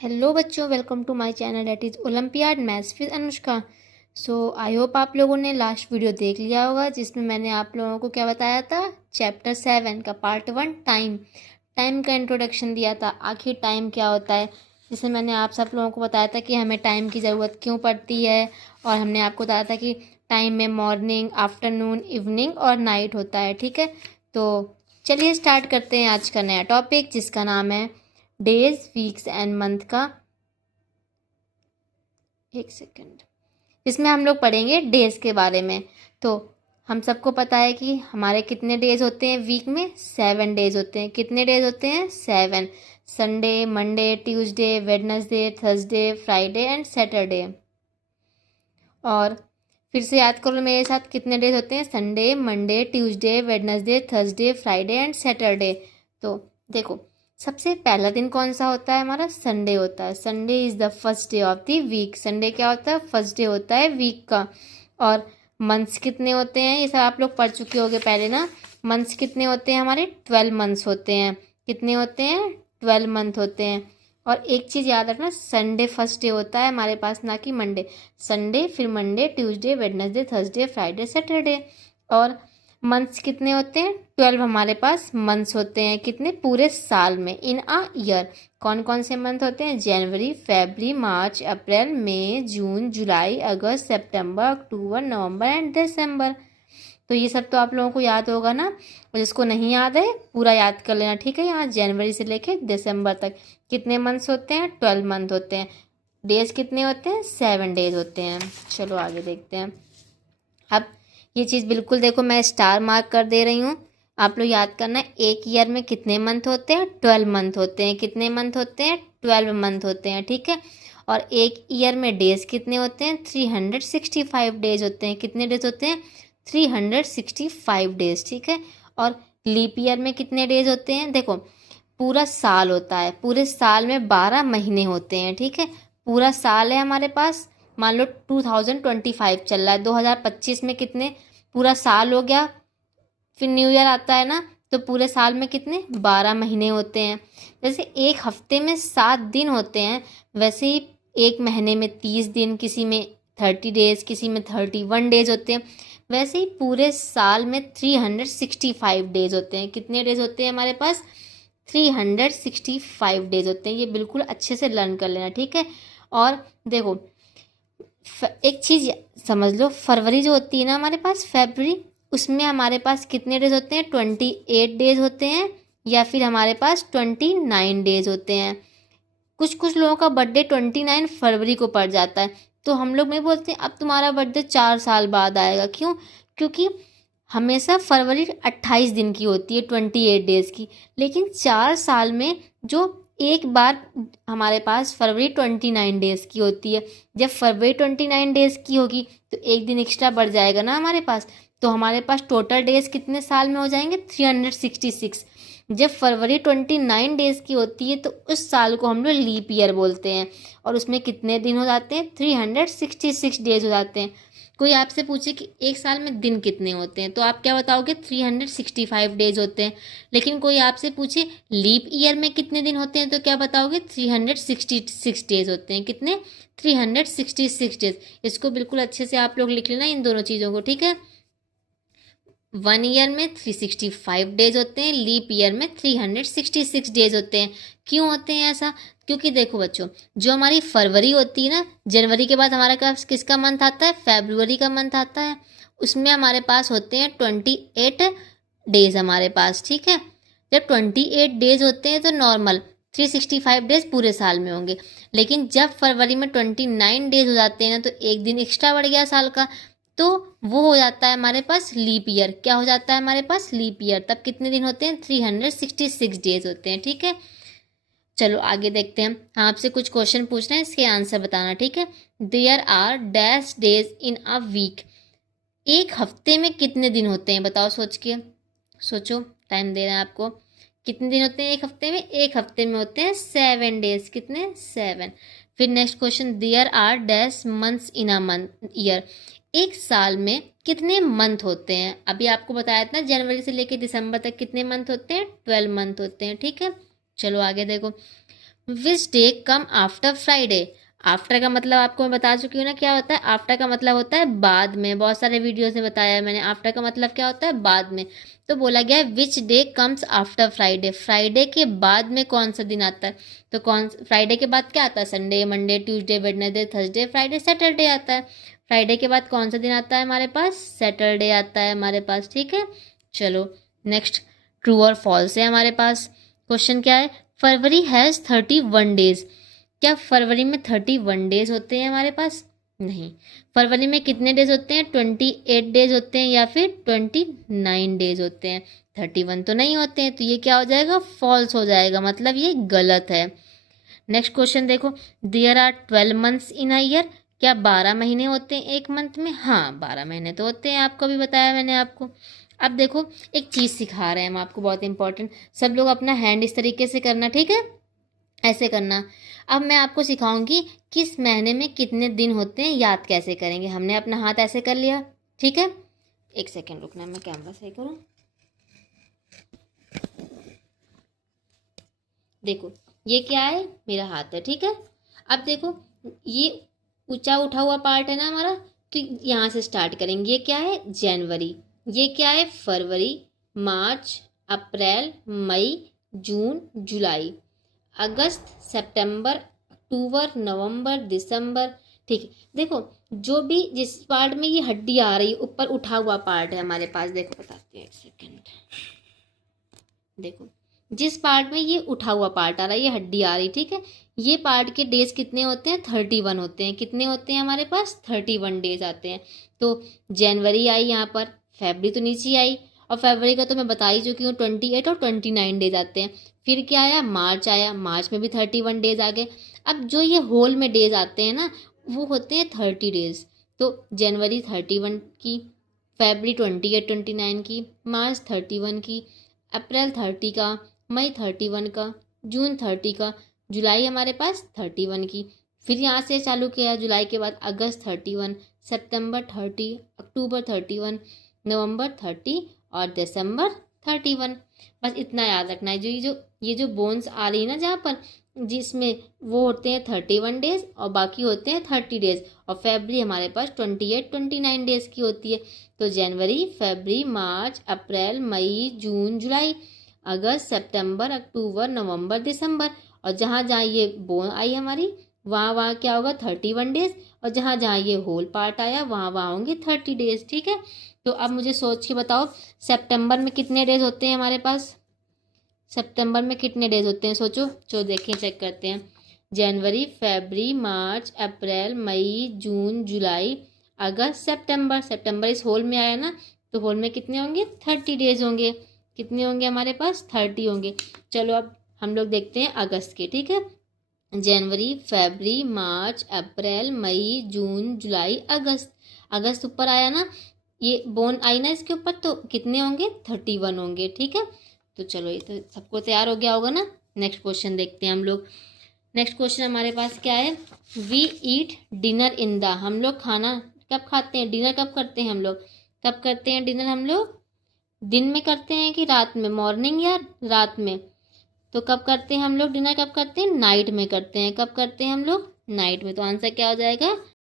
Hello बच्चों, welcome to my channel that is olympiad maths with Anushka. I hope आप लोगों ने लास्ट वीडियो देख लिया होगा जिसमें मैंने आप लोगों को क्या बताया था। चैप्टर 7 का पार्ट 1 टाइम का इंट्रोडक्शन दिया था। आखिर टाइम क्या होता है, जिसमें मैंने आप सब लोगों को बताया था कि हमें टाइम की ज़रूरत क्यों पड़ती है। और हमने आपको बताया था कि टाइम में मॉर्निंग, आफ्टरनून, इवनिंग और नाइट होता है। ठीक है, तो चलिए स्टार्ट करते हैं आज का नया टॉपिक जिसका नाम है डेज, वीक्स एंड मंथ का। एक सेकेंड, इसमें हम लोग पढ़ेंगे डेज के बारे में। तो हम सबको पता है कि हमारे कितने डेज होते हैं वीक में। 7 डेज होते हैं। कितने डेज होते हैं? 7। Sunday, Monday, Tuesday, Wednesday, Thursday, Friday and Saturday. और फिर से याद करो मेरे साथ, कितने डेज होते हैं? Sunday, Monday, Tuesday, Wednesday, Thursday, Friday and Saturday. तो देखो, सबसे पहला दिन कौन सा होता है? हमारा संडे होता है। Sunday is the first day of the week. Sunday क्या होता है? फर्स्ट डे होता है वीक का। और मंथ्स कितने होते हैं? ये सब आप लोग पढ़ चुके होंगे पहले ना। मंथ्स कितने होते हैं? हमारे 12 मंथ्स होते हैं। कितने होते हैं? 12 मंथ होते हैं। और एक चीज़ याद रखना, संडे फर्स्ट डे होता है हमारे पास, ना कि मंडे। संडे, फिर Monday, Tuesday, Wednesday, Thursday, Friday, Saturday. और मंथ्स कितने होते हैं? 12 हमारे पास मंथ्स होते हैं। कितने? पूरे साल में, इन अ ईयर। कौन कौन से मंथ होते हैं? जनवरी, फरवरी, मार्च, अप्रैल, मई, जून, जुलाई, अगस्त, सितंबर, अक्टूबर, नवंबर एंड दिसंबर। तो ये सब तो आप लोगों को याद होगा ना। और जिसको नहीं याद है पूरा याद कर लेना। ठीक है, यहाँ जनवरी से लेके दिसंबर तक कितने मंथ्स होते हैं? 12 मंथ होते हैं। डेज कितने होते हैं? 7 डेज होते हैं। चलो आगे देखते हैं। अब ये चीज़ बिल्कुल देखो, मैं स्टार मार्क कर दे रही हूँ। आप लोग याद करना, एक ईयर में कितने मंथ होते हैं? 12 मंथ होते हैं। कितने मंथ होते हैं? 12 मंथ होते हैं। ठीक है, और एक ईयर में डेज कितने होते हैं? 365 डेज होते हैं। कितने डेज होते हैं? 365 डेज। ठीक है, और लीप ईयर में कितने डेज होते हैं? देखो, पूरा साल होता है। पूरे साल में 12 महीने होते हैं। ठीक है, पूरा साल है हमारे पास। मान लो 2025 चल रहा है, 2025 में कितने? पूरा साल हो गया। फिर न्यू ईयर आता है ना, तो पूरे साल में कितने? 12 महीने होते हैं। जैसे एक हफ्ते में 7 दिन होते हैं, वैसे ही एक महीने में 30 दिन, किसी में 30 डेज, किसी में 31 डेज होते हैं। वैसे ही पूरे साल में 365 डेज होते हैं। कितने डेज होते हैं हमारे पास? 365 डेज होते हैं। ये बिल्कुल अच्छे से लर्न कर लेना। ठीक है, और देखो, एक चीज़ समझ लो, फरवरी जो होती है ना हमारे पास, फरवरी, उसमें हमारे पास कितने डेज होते हैं? 28 डेज होते हैं, या फिर हमारे पास 29 डेज होते हैं। कुछ कुछ लोगों का बर्थडे 29 फरवरी को पड़ जाता है, तो हम लोग में बोलते हैं अब तुम्हारा बर्थडे 4 साल बाद आएगा। क्यों? क्योंकि हमेशा फरवरी 28 दिन की होती है, 28 डेज की। लेकिन 4 साल में जो एक बार हमारे पास फरवरी 29 डेज की होती है। जब फरवरी 29 डेज की होगी तो एक दिन एक्स्ट्रा बढ़ जाएगा ना हमारे पास। तो हमारे पास टोटल डेज कितने साल में हो जाएंगे? 366। जब फरवरी 29 डेज की होती है तो उस साल को हम लोग लीप ईयर बोलते हैं। और उसमें कितने दिन हो जाते हैं? 366 डेज हो जाते हैं। कोई आपसे पूछे कि एक साल में दिन कितने होते हैं, तो आप क्या बताओगे? 365 डेज होते हैं। लेकिन कोई आपसे पूछे लीप ईयर में कितने दिन होते हैं, तो क्या बताओगे? 366 डेज होते हैं। कितने? 366 डेज। इसको बिल्कुल अच्छे से आप लोग लिख लेना, इन दोनों चीज़ों को। ठीक है, 1 ईयर में 365 डेज होते हैं, लीप ईयर में 366 डेज होते हैं। क्यों होते हैं ऐसा? क्योंकि देखो बच्चों, जो हमारी फरवरी होती है ना, जनवरी के बाद हमारा किसका मंथ आता है? फरवरी का मंथ आता है। उसमें हमारे पास होते हैं 28 डेज हमारे पास। ठीक है, जब 28 डेज होते हैं तो नॉर्मल 365 डेज पूरे साल में होंगे। लेकिन जब फरवरी में 29 डेज हो जाते हैं ना, तो एक दिन एक्स्ट्रा बढ़ गया साल का, तो वो हो जाता है हमारे पास लीप ईयर। क्या हो जाता है हमारे पास? Leap year. तब कितने दिन होते हैं? 366 डेज होते हैं। ठीक है, चलो आगे देखते हैं। हाँ, आपसे कुछ क्वेश्चन पूछना है, इसके आंसर बताना। ठीक है, there are dash days in a week. एक हफ्ते में कितने दिन होते हैं? बताओ, सोच के सोचो, टाइम दे रहे हैं आपको। कितने दिन होते हैं एक हफ्ते में? एक हफ्ते में होते हैं 7 डेज। कितने? 7। फिर next question, there are dash months in a month year. एक साल में कितने मंथ होते हैं? अभी आपको बताया था ना, जनवरी से लेकर दिसंबर तक कितने मंथ होते हैं? 12 मंथ होते हैं। ठीक है, चलो आगे देखो, which day come after Friday. After का मतलब आपको मैं बता चुकी हूँ ना क्या होता है। आफ्टर का मतलब होता है बाद में, बहुत सारे वीडियोस में बताया है मैंने। आफ्टर का मतलब क्या होता है, बाद में। तो बोला गया है which day comes after Friday, Friday के बाद में कौन सा दिन आता है। तो कौन, फ्राइडे के बाद क्या आता है, Sunday, Monday, Tuesday, Wednesday, Thursday, Friday, Saturday आता है। फ्राइडे के बाद कौन सा दिन आता है हमारे पास, सैटरडे आता है हमारे पास, ठीक है। चलो नेक्स्ट, ट्रू और फॉल्स है हमारे पास। क्वेश्चन क्या है, फरवरी हैज़ 31 डेज। क्या फरवरी में 31 डेज होते हैं हमारे पास, नहीं। फरवरी में कितने डेज होते हैं, 28 डेज होते हैं या फिर 29 डेज होते हैं, 31 तो नहीं होते हैं। तो ये क्या हो जाएगा, फॉल्स हो जाएगा, मतलब ये गलत है। नेक्स्ट क्वेश्चन देखो, there are 12 months in a year. क्या 12 महीने होते हैं एक मंथ में, हाँ 12 महीने तो होते हैं, आपको भी बताया मैंने आपको। अब देखो एक चीज़ सिखा रहे हैं हम आपको, बहुत इंपॉर्टेंट। सब लोग अपना हैंड इस तरीके से करना, ठीक है, ऐसे करना। अब मैं आपको सिखाऊंगी किस महीने में कितने दिन होते हैं, याद कैसे करेंगे। हमने अपना हाथ ऐसे कर लिया, ठीक है। एक सेकेंड रुकना, मैं कैमरा सही करूँ। देखो ये क्या है, मेरा हाथ है, ठीक है। अब देखो ये ऊंचा उठा हुआ पार्ट है ना हमारा, तो यहाँ से स्टार्ट करेंगे। ये क्या है, जनवरी। ये क्या है, फरवरी, मार्च, अप्रैल, मई, जून, जुलाई, अगस्त, सितंबर, अक्टूबर, नवंबर, दिसंबर, ठीक है। देखो जो भी जिस पार्ट में ये हड्डी आ रही है, ऊपर उठा हुआ पार्ट है हमारे पास, देखो बताती हूँ एक सेकेंड। देखो जिस पार्ट में ये उठा हुआ पार्ट आ रहा है, ये हड्डी आ रही, ठीक है। ये पार्ट के डेज कितने होते हैं, 31 होते हैं। कितने होते हैं हमारे पास, 31 डेज आते हैं। तो जनवरी आई यहाँ पर, फरवरी तो नीचे आई, और फरवरी का तो मैं बता ही चुकी हूँ 28 और 29 डेज आते हैं। फिर क्या आया, मार्च आया, मार्च में भी 31 डेज आ गए। अब जो ये होल में डेज आते हैं ना, वो होते हैं 30 डेज। तो जनवरी 31 की, फरवरी 28 29 की, मार्च 31 की, अप्रैल 30 का, मई 31 का, जून 30 का, जुलाई हमारे पास 31 की। फिर यहाँ से चालू किया, जुलाई के बाद अगस्त 31, सितंबर 30, अक्टूबर 31, नवंबर 30 और दिसंबर 31। बस इतना याद रखना है। जो बोन्स आ रही है ना जहाँ पर, जिसमें वो होते हैं 31 डेज और बाकी होते हैं 30 डेज। और फरवरी हमारे पास 28 29 डेज की होती है। तो जनवरी, फरवरी, मार्च, अप्रैल, मई, जून, जुलाई, अगस्त, सितंबर, अक्टूबर, नवंबर, दिसंबर। और जहाँ जहाँ ये बोन आई हमारी, वहाँ वहाँ क्या होगा, 31 डेज। और जहाँ जहाँ ये होल पार्ट आया, वहाँ वहाँ होंगे 30 डेज, ठीक है। तो अब मुझे सोच के बताओ, सितंबर में कितने डेज होते हैं हमारे पास, सितंबर में कितने डेज होते हैं, सोचो। चलो देखें, चेक करते हैं। जनवरी, फरवरी, मार्च, अप्रैल, मई, जून, जुलाई, अगस्त, सितंबर। सितंबर इस होल में आया ना, तो होल में कितने होंगे, 30 डेज होंगे। कितने होंगे हमारे पास, 30 होंगे। चलो अब हम लोग देखते हैं अगस्त के, ठीक है। जनवरी, फरवरी, मार्च, अप्रैल, मई, जून, जुलाई, अगस्त। अगस्त ऊपर आया ना, ये बोन आई ना इसके ऊपर, तो कितने होंगे, 31 होंगे, ठीक है। तो चलो ये तो सबको तैयार हो गया होगा ना। नेक्स्ट क्वेश्चन देखते हैं हम लोग। नेक्स्ट क्वेश्चन हमारे पास क्या है, we eat dinner in the. हम लोग खाना कब खाते हैं, डिनर कब करते हैं हम लोग, कब करते हैं डिनर हम लोग, दिन में करते हैं कि रात में, मॉर्निंग या रात में। तो कब करते हैं हम लोग डिनर, कब करते हैं, नाइट में करते हैं। कब करते हैं हम लोग, नाइट में। तो आंसर क्या हो जाएगा,